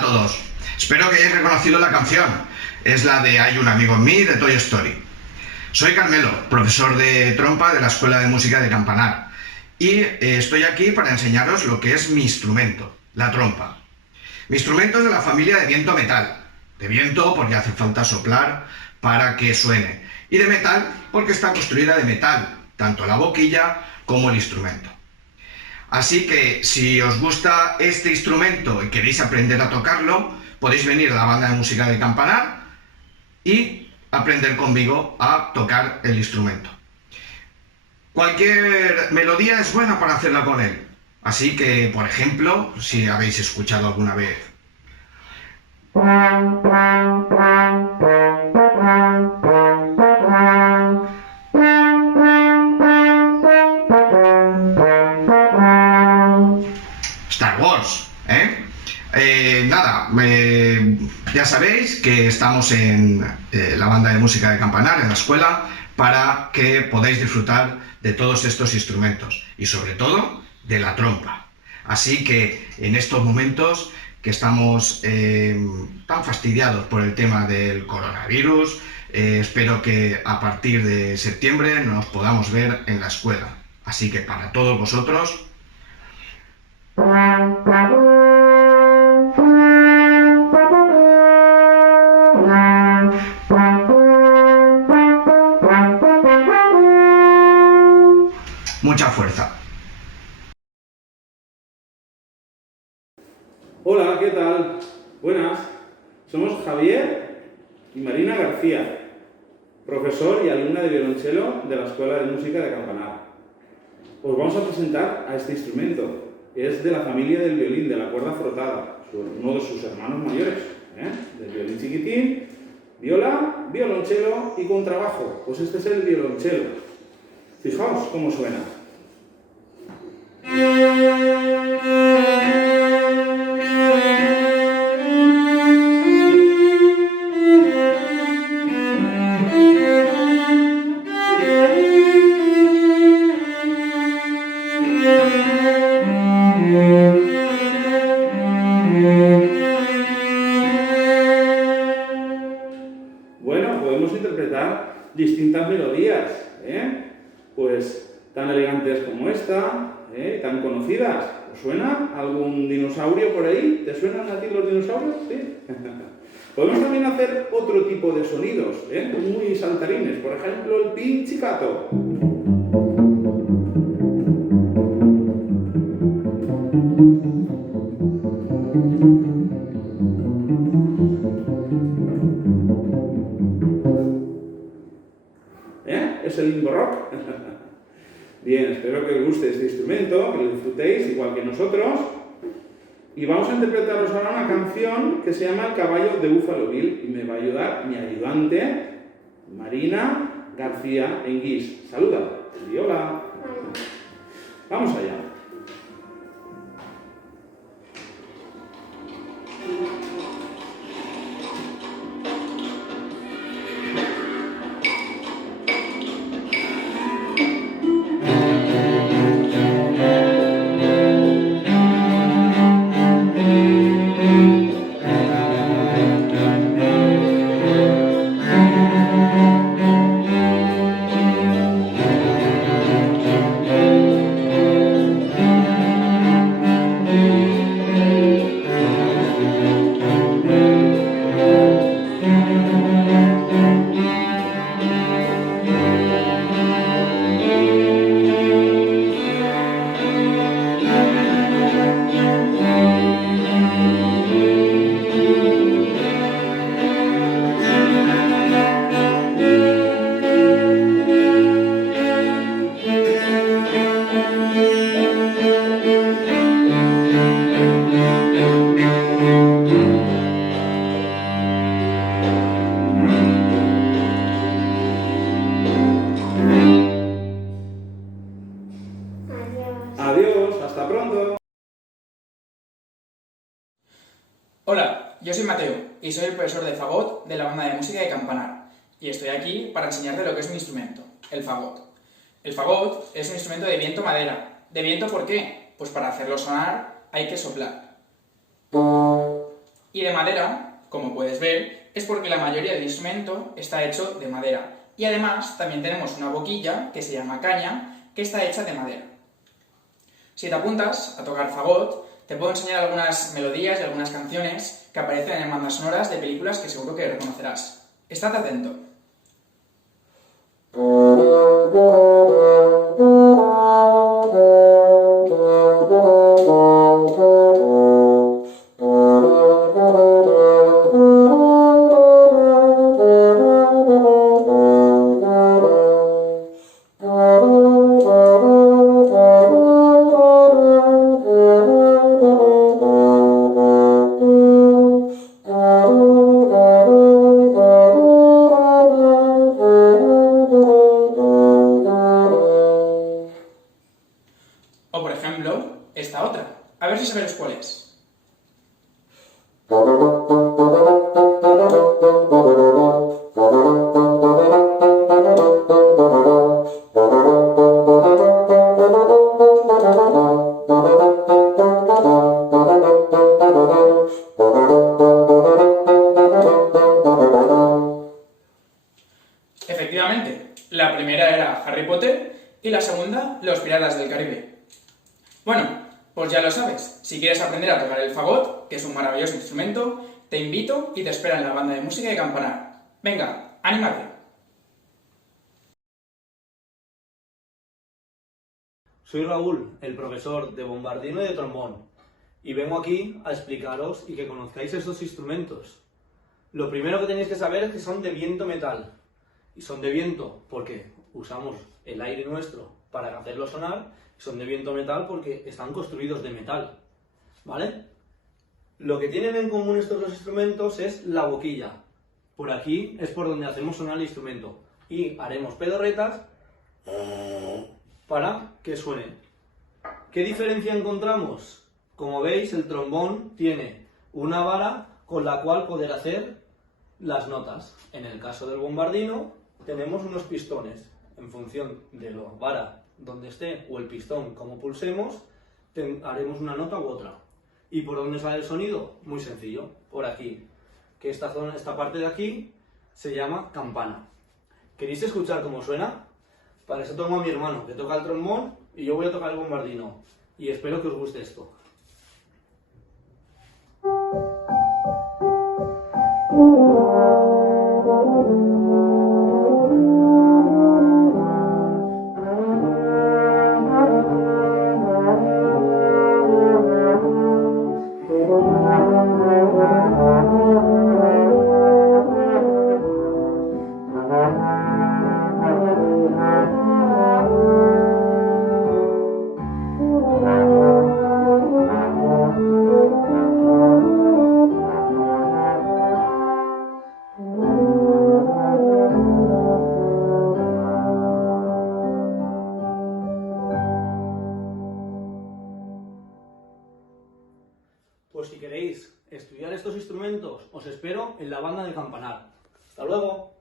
a todos. Espero que hayáis reconocido la canción. Es la de Hay un amigo en mí, de Toy Story. Soy Carmelo, profesor de trompa de la Escuela de Música de Campanar. Y estoy aquí para enseñaros lo que es mi instrumento, la trompa. Mi instrumento es de la familia de viento-metal. De viento porque hace falta soplar para que suene. Y de metal porque está construida de metal, tanto la boquilla como el instrumento. Así que si os gusta este instrumento y queréis aprender a tocarlo, podéis venir a la banda de música de Campanar y aprender conmigo a tocar el instrumento. Cualquier melodía es buena para hacerla con él. Así que, por ejemplo, si habéis escuchado alguna vez Star Wars, ya sabéis que estamos en la banda de música de Campanar, en la escuela, para que podáis disfrutar de todos estos instrumentos y sobre todo de la trompa. Así que en estos momentos que estamos tan fastidiados por el tema del coronavirus, espero que a partir de septiembre nos podamos ver en la escuela. Así que para todos vosotros, mucha fuerza. Hola, ¿qué tal? Buenas. Somos Javier y Marina García, profesor y alumna de violonchelo de la Escuela de Música de Campanar. Os vamos a presentar a este instrumento. Es de la familia del violín, de la cuerda frotada, uno de sus hermanos mayores, del violín chiquitín, viola, violonchelo y contrabajo. Pues este es el violonchelo. Fijaos cómo suena. Bueno, podemos interpretar distintas melodías, pues tan elegantes como esta, tan conocidas. ¿Os suena algún dinosaurio por ahí? ¿Te suenan a ti los dinosaurios? Sí. Podemos también hacer otro tipo de sonidos, muy saltarines. Por ejemplo, el pizzicato. Es el limbo rock. Bien, espero que os guste este instrumento, que lo disfrutéis igual que nosotros. Y vamos a interpretaros ahora una canción que se llama El caballo de Buffalo Bill y me va a ayudar mi ayudante, Marina García Enguís. Saluda. Y hola. Vamos allá. Adiós, hasta pronto. Hola, yo soy Mateo y soy el profesor de fagot de la banda de música de Campanar y estoy aquí para enseñarte lo que es mi instrumento, el fagot. El fagot es un instrumento de viento-madera. ¿De viento por qué? Pues para hacerlo sonar hay que soplar. Y de madera, como puedes ver, es porque la mayoría del instrumento está hecho de madera. Y además también tenemos una boquilla que se llama caña, que está hecha de madera. Si te apuntas a tocar fagot, te puedo enseñar algunas melodías y algunas canciones que aparecen en bandas sonoras de películas que seguro que reconocerás. Estate atento. O por ejemplo, esta otra. A ver si sabes cuál es. Efectivamente, la primera era Harry Potter y la segunda, Los Piratas del Caribe. Bueno, pues ya lo sabes, si quieres aprender a tocar el fagot, que es un maravilloso instrumento, te invito y te espero en la banda de música de Campanar. Venga, ¡anímate! Soy Raúl, el profesor de bombardino y de trombón, y vengo aquí a explicaros y que conozcáis estos instrumentos. Lo primero que tenéis que saber es que son de viento metal, y son de viento porque usamos el aire nuestro para hacerlo sonar, y son de viento metal porque están construidos de metal, ¿vale? Lo que tienen en común estos dos instrumentos es la boquilla. Por aquí es por donde hacemos sonar el instrumento, y haremos pedorretas para que suene. ¿Qué diferencia encontramos? Como veis, el trombón tiene una vara con la cual poder hacer las notas. En el caso del bombardino, tenemos unos pistones. En función de la vara donde esté o el pistón como pulsemos, haremos una nota u otra. ¿Y por dónde sale el sonido? Muy sencillo, por aquí. Que esta parte de aquí se llama campana. ¿Queréis escuchar cómo suena? Para eso tengo a mi hermano, que toca el trombón, y yo voy a tocar el bombardino. Y espero que os guste esto. Pues si queréis estudiar estos instrumentos, os espero en la banda de Campanar. ¡Hasta luego!